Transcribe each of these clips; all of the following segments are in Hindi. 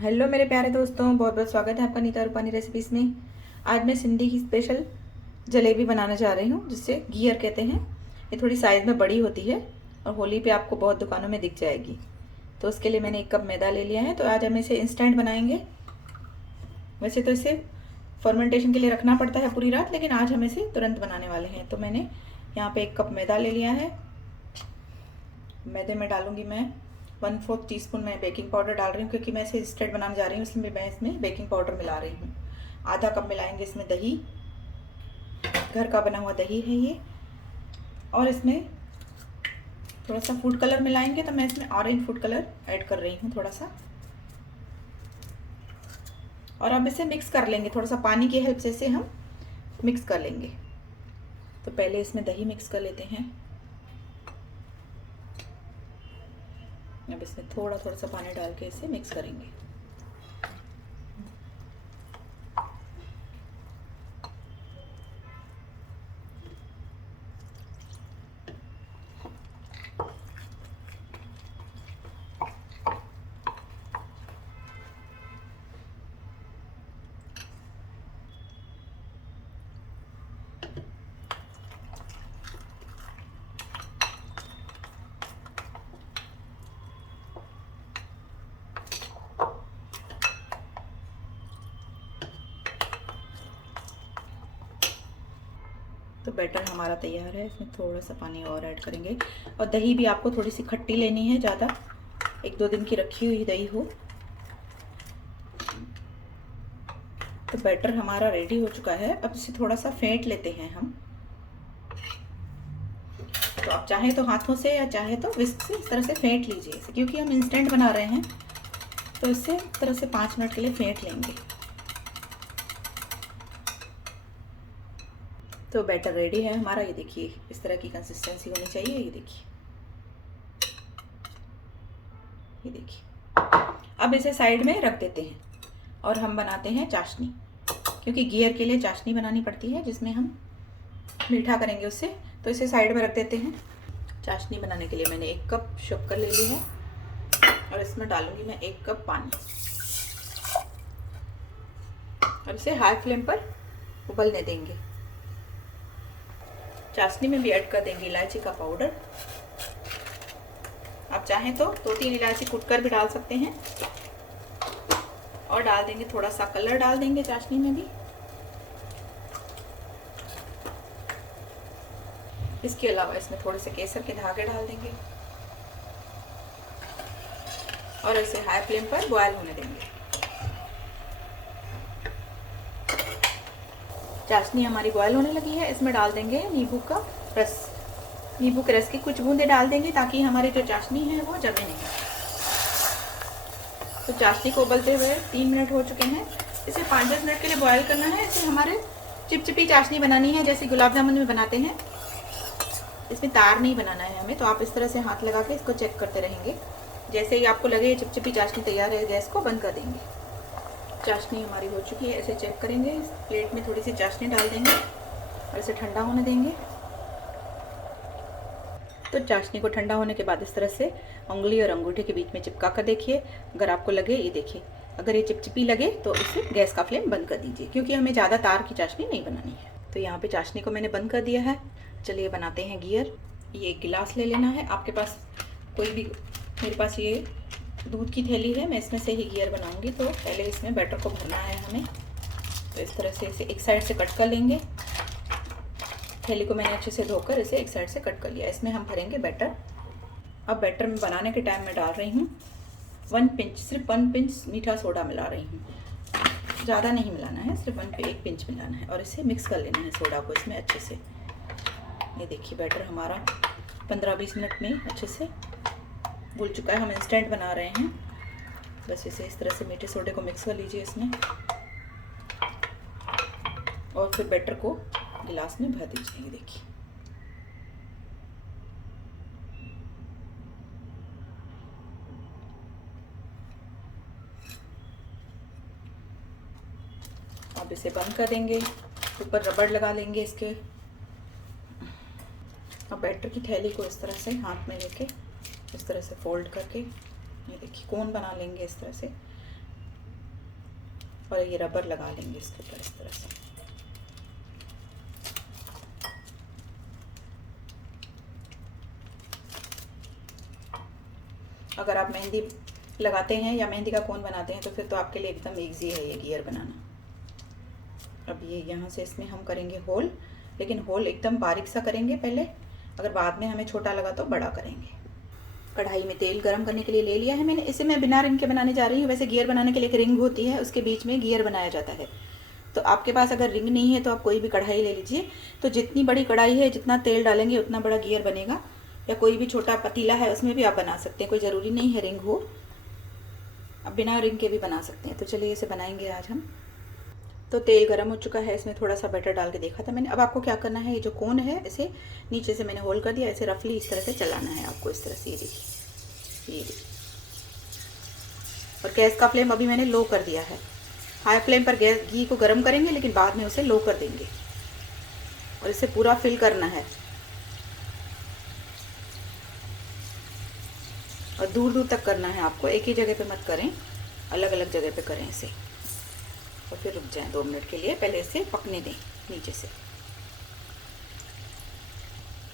हेलो मेरे प्यारे दोस्तों, बहुत बहुत स्वागत है आपका नीता रूपानी रेसिपीज़ में। आज मैं सिंधी की स्पेशल जलेबी बनाने जा रही हूँ, जिसे घियर कहते हैं। ये थोड़ी साइज़ में बड़ी होती है और होली पे आपको बहुत दुकानों में दिख जाएगी। तो उसके लिए मैंने 1 कप मैदा ले लिया है। तो आज हम इसे इंस्टेंट बनाएंगे। वैसे तो इसे फर्मेंटेशन के लिए रखना पड़ता है पूरी रात, लेकिन आज हम इसे तुरंत बनाने वाले हैं। तो मैंने यहाँ पर 1 कप मैदा ले लिया है। मैदे में डालूँगी मैं 1/4 टीस्पून मैं बेकिंग पाउडर डाल रही हूँ, क्योंकि मैं इसे इंस्टेंट बनाने जा रही हूँ, इसलिए मैं इसमें बेकिंग पाउडर मिला रही हूँ। आधा कप मिलाएंगे इसमें दही, घर का बना हुआ दही है ये। और इसमें थोड़ा सा फूड कलर मिलाएंगे, तो मैं इसमें ऑरेंज फूड कलर ऐड कर रही हूँ थोड़ा सा। और अब इसे मिक्स कर लेंगे, थोड़ा सा पानी की हेल्प से इसे हम मिक्स कर लेंगे। तो पहले इसमें दही मिक्स कर लेते हैं। अब इसमें थोड़ा थोड़ा सा पानी डाल के इसे मिक्स करेंगे। तो बैटर हमारा तैयार है। इसमें थोड़ा सा पानी और ऐड करेंगे। और दही भी आपको थोड़ी सी खट्टी लेनी है, ज़्यादा 1-2 दिन की रखी हुई दही हो। तो बैटर हमारा रेडी हो चुका है। अब इसे थोड़ा सा फेंट लेते हैं हम। तो आप चाहे तो हाथों से या चाहे तो विस्क से इस तरह से फेंट लीजिए इसे, क्योंकि हम इंस्टेंट बना रहे हैं। तो इसे इस तरह से 5 मिनट के लिए फेंट लेंगे। तो बैटर रेडी है हमारा। ये देखिए, इस तरह की कंसिस्टेंसी होनी चाहिए। ये देखिए। अब इसे साइड में रख देते हैं और हम बनाते हैं चाशनी, क्योंकि घियर के लिए चाशनी बनानी पड़ती है, जिसमें हम मीठा करेंगे उससे। तो इसे साइड में रख देते हैं। चाशनी बनाने के लिए मैंने 1 कप शक्कर ले ली है और इसमें डालूंगी मैं 1 कप पानी। और इसे हाई फ्लेम पर उबलने देंगे। चाशनी में भी ऐड कर देंगे इलायची का पाउडर। आप चाहें तो 2-3 इलायची कूटकर भी डाल सकते हैं। और डाल देंगे थोड़ा सा कलर, डाल देंगे चाशनी में भी। इसके अलावा इसमें थोड़े से केसर के धागे डाल देंगे और इसे हाई फ्लेम पर बॉयल होने देंगे। चाशनी हमारी बॉयल होने लगी है। इसमें डाल देंगे नींबू का रस। नींबू के रस की कुछ बूंदे डाल देंगे, ताकि हमारी जो चाशनी है वो जमे नहीं। तो चाशनी को उबलते हुए 3 मिनट हो चुके हैं। इसे 5-10 मिनट के लिए बॉयल करना है। इसे हमारे चिपचिपी चाशनी बनानी है, जैसे गुलाब जामुन में बनाते हैं। इसमें तार नहीं बनाना है हमें। तो आप इस तरह से हाथ लगा के इसको चेक करते रहेंगे। जैसे ही आपको लगे चिपचिपी चाशनी तैयार है, गैस को बंद कर देंगे। चाशनी हमारी हो चुकी है, ऐसे चेक करेंगे। इस प्लेट में थोड़ी सी चाशनी डाल देंगे और इसे ठंडा होने देंगे। तो चाशनी को ठंडा होने के बाद इस तरह से उंगली और अंगूठे के बीच में चिपका कर देखिए। अगर आपको लगे, ये देखिए, अगर ये चिपचिपी लगे तो इसे गैस का फ्लेम बंद कर दीजिए, क्योंकि हमें ज़्यादा तार की चाशनी नहीं बनानी है। तो यहाँ पे चाशनी को मैंने बंद कर दिया है। चलिए बनाते हैं घियर। ये 1 गिलास ले लेना है आपके पास कोई भी। मेरे पास ये दूध की थैली है, मैं इसमें से ही घियर बनाऊंगी। तो पहले इसमें बैटर को भरना है हमें। तो इस तरह से इसे एक साइड से कट कर लेंगे। थैली को मैंने अच्छे से धोकर इसे एक साइड से कट कर लिया। इसमें हम भरेंगे बैटर। अब बैटर में बनाने के टाइम में डाल रही हूँ 1 पिंच, सिर्फ 1 पिंच मीठा सोडा मिला रही हूँ। ज़्यादा नहीं मिलाना है, सिर्फ 1 पिंच मिलाना है। और इसे मिक्स कर लेना है सोडा को इसमें अच्छे से। ये देखिए, बैटर हमारा 15-20 मिनट में अच्छे से घुल चुका है। हम इंस्टेंट बना रहे हैं। बस इसे इस तरह से मीठे सोडे को मिक्स कर लीजिए इसमें, और फिर बैटर को गिलास में भर दीजिए। ये देखिए, अब इसे बंद कर देंगे। ऊपर रबड़ लगा लेंगे इसके। अब बैटर की थैली को इस तरह से हाथ में लेके इस तरह से फोल्ड करके, ये देखिए, कोन बना लेंगे इस तरह से। और ये रबर लगा लेंगे इसके ऊपर इस तरह से। अगर आप मेहंदी लगाते हैं या मेहंदी का कोन बनाते हैं तो फिर तो आपके लिए एकदम ईजी है ये गियर बनाना। अब ये यहाँ से इसमें हम करेंगे होल, लेकिन होल एकदम बारीक सा करेंगे पहले, अगर बाद में हमें छोटा लगा तो बड़ा करेंगे। कढ़ाई में तेल गरम करने के लिए ले लिया है मैंने। इसे मैं बिना रिंग के बनाने जा रही हूँ। वैसे गियर बनाने के लिए एक रिंग होती है, उसके बीच में गियर बनाया जाता है। तो आपके पास अगर रिंग नहीं है तो आप कोई भी कढ़ाई ले लीजिए। तो जितनी बड़ी कढ़ाई है, जितना तेल डालेंगे उतना बड़ा गियर बनेगा। या कोई भी छोटा पतीला है उसमें भी आप बना सकते हैं, कोई ज़रूरी नहीं है रिंग हो, आप बिना रिंग के भी बना सकते हैं। तो चलिए इसे बनाएंगे आज हम। तो तेल गरम हो चुका है, इसमें थोड़ा सा बटर डाल के देखा था मैंने। अब आपको क्या करना है, ये जो कोन है इसे नीचे से मैंने होल कर दिया, इसे रफली इस तरह से चलाना है आपको, इस तरह से। ये देखिए, ये देखिए। और गैस का फ्लेम अभी मैंने लो कर दिया है। हाई फ्लेम पर गैस घी को गर्म करेंगे, लेकिन बाद में उसे लो कर देंगे और इसे पूरा फिल करना है। और दूर दूर तक करना है आपको, एक ही जगह पे मत करें, अलग अलग जगह पे करें इसे। और फिर रुक जाएं 2 मिनट के लिए, पहले इसे पकने दें नीचे से।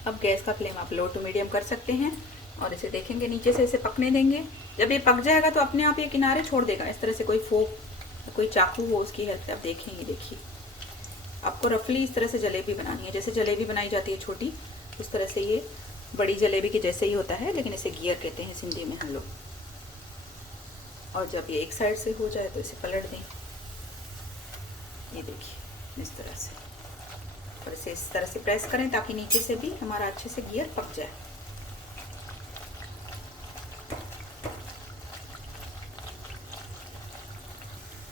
अब गैस का फ्लेम आप लो टू मीडियम कर सकते हैं और इसे देखेंगे नीचे से, इसे पकने देंगे। जब ये पक जाएगा तो अपने आप ये किनारे छोड़ देगा इस तरह से। कोई फोक, कोई चाकू हो, उसकी हेल्प से आप देखेंगे। देखिए, आपको रफली इस तरह से जलेबी बनानी है, जैसे जलेबी बनाई जाती है छोटी, उस तरह से। ये बड़ी जलेबी के जैसे ही होता है, लेकिन इसे गियर कहते हैं सिंधी में हम लोग। और जब ये एक साइड से हो जाए तो इसे पलट दें। ये देखिए इस तरह से, और इसे इस तरह से प्रेस करें ताकि नीचे से भी हमारा अच्छे से गियर पक जाए।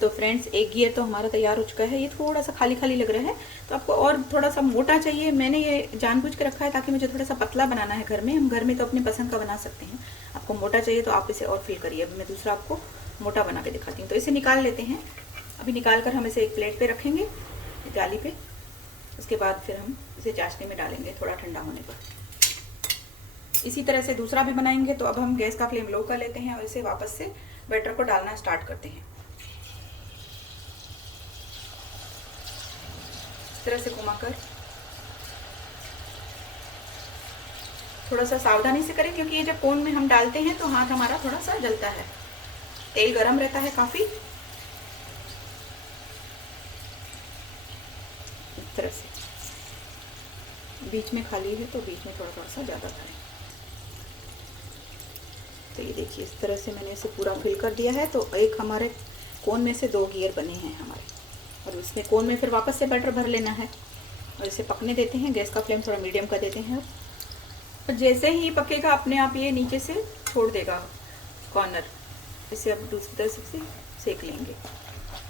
तो फ्रेंड्स, एक गियर तो हमारा तैयार हो चुका है। ये थोड़ा सा खाली खाली लग रहा है, तो आपको और थोड़ा सा मोटा चाहिए। मैंने ये जानबूझ के रखा है ताकि मुझे थोड़ा सा पतला बनाना है घर में। हम घर में तो अपनी पसंद का बना सकते हैं। आपको मोटा चाहिए तो आप इसे और फिल करिए। अभी मैं दूसरा आपको मोटा बना के दिखाती हूँ। तो इसे निकाल लेते हैं। अभी निकाल कर हम इसे एक प्लेट पे रखेंगे, जाली पे। उसके बाद फिर हम इसे चाशनी में डालेंगे थोड़ा ठंडा होने पर। इसी तरह से दूसरा भी बनाएंगे। तो अब हम गैस का फ्लेम लो कर लेते हैं और इसे वापस से बैटर को डालना स्टार्ट करते हैं। इस तरह से घुमाकर थोड़ा सा सावधानी से करें, क्योंकि ये जब कोन में हम डालते हैं तो हाथ हमारा थोड़ा सा जलता है। तेल गरम रहता है काफ़ी। इस तरह से बीच में खाली है तो बीच में थोड़ा थोड़ा सा ज़्यादा करें। तो ये देखिए, इस तरह से मैंने इसे पूरा फिल कर दिया है। तो एक हमारे कोन में से 2 गियर बने हैं हमारे, और उसमें कोन में फिर वापस से बैटर भर लेना है और इसे पकने देते हैं। गैस का फ्लेम थोड़ा मीडियम कर देते हैं। और जैसे ही पकेगा अपने आप ये नीचे से छोड़ देगा कॉर्नर। इसे अब दूसरी तरफ से सेक लेंगे।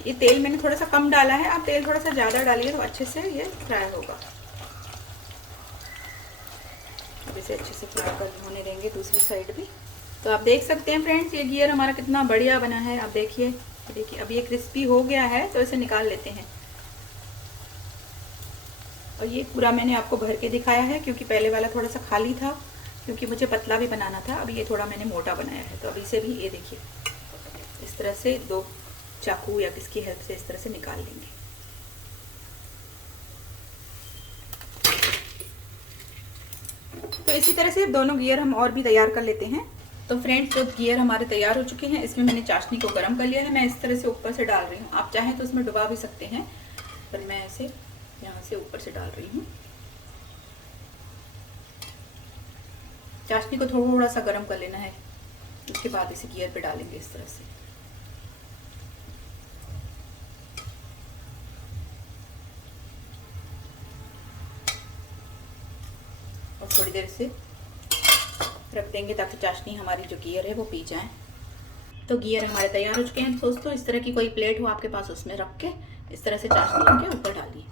ये तेल मैंने थोड़ा सा कम डाला है, आप तेल थोड़ा सा ज़्यादा डालिए तो अच्छे से ये फ्राई होगा। अब इसे अच्छे से फ्राई कर होने देंगे दूसरी साइड भी। तो आप देख सकते हैं फ्रेंड्स, ये गियर हमारा कितना बढ़िया बना है। आप देखिए, देखिए अब ये क्रिस्पी हो गया है। तो इसे निकाल लेते हैं। और ये पूरा मैंने आपको भर के दिखाया है, क्योंकि पहले वाला थोड़ा सा खाली था, क्योंकि मुझे पतला भी बनाना था। अब ये थोड़ा मैंने मोटा बनाया है। तो अब इसे भी ये देखिए इस तरह से 2 चाकू या किसकी हेल्प से इस तरह से निकाल लेंगे। तो इसी तरह से दोनों गियर हम और भी तैयार कर लेते हैं। तो फ्रेंड्स, जो गियर हमारे तैयार हो चुके हैं, इसमें मैंने चाशनी को गर्म कर लिया है। मैं इस तरह से ऊपर से डाल रही हूँ। आप चाहें तो इसमें डुबा भी सकते हैं, पर मैं इसे यहाँ से ऊपर से डाल रही हूँ। चाशनी को थोड़ा सा गर्म कर लेना है, उसके बाद इसे गियर पे डालेंगे इस तरह से। और थोड़ी देर से रख देंगे ताकि चाशनी हमारी जो गियर है वो पी जाए। तो गियर हमारे तैयार हो चुके हैं दोस्तों। इस तरह की कोई प्लेट हो आपके पास, उसमें रख के इस तरह से चाशनी के ऊपर डालिए।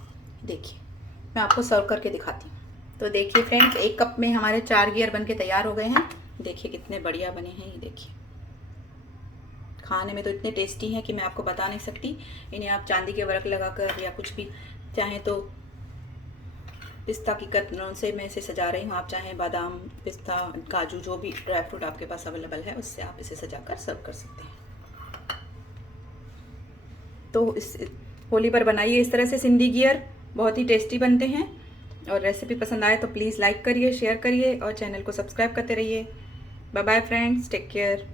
देखिए, मैं आपको सर्व करके दिखाती हूँ। तो देखिए फ्रेंड्स, 1 कप में हमारे 4 गियर बनके तैयार हो गए हैं। देखिए कितने बढ़िया बने हैं। ये देखिए, खाने में तो इतने टेस्टी हैं कि मैं आपको बता नहीं सकती। इन्हें आप चांदी के वर्क लगाकर या कुछ भी चाहें तो पिस्ता की कतरों से मैं इसे सजा रही हूँ। आप चाहें बादाम, पिस्ता, काजू, जो भी ड्राई फ्रूट आपके पास अवेलेबल है उससे आप इसे सजाकर सर्व कर सकते हैं। तो इस होली पर बनाइए इस तरह से सिंधी गियर, बहुत ही टेस्टी बनते हैं। और रेसिपी पसंद आए तो प्लीज़ लाइक करिए, शेयर करिए और चैनल को सब्सक्राइब करते रहिए। Bye bye friends, take care.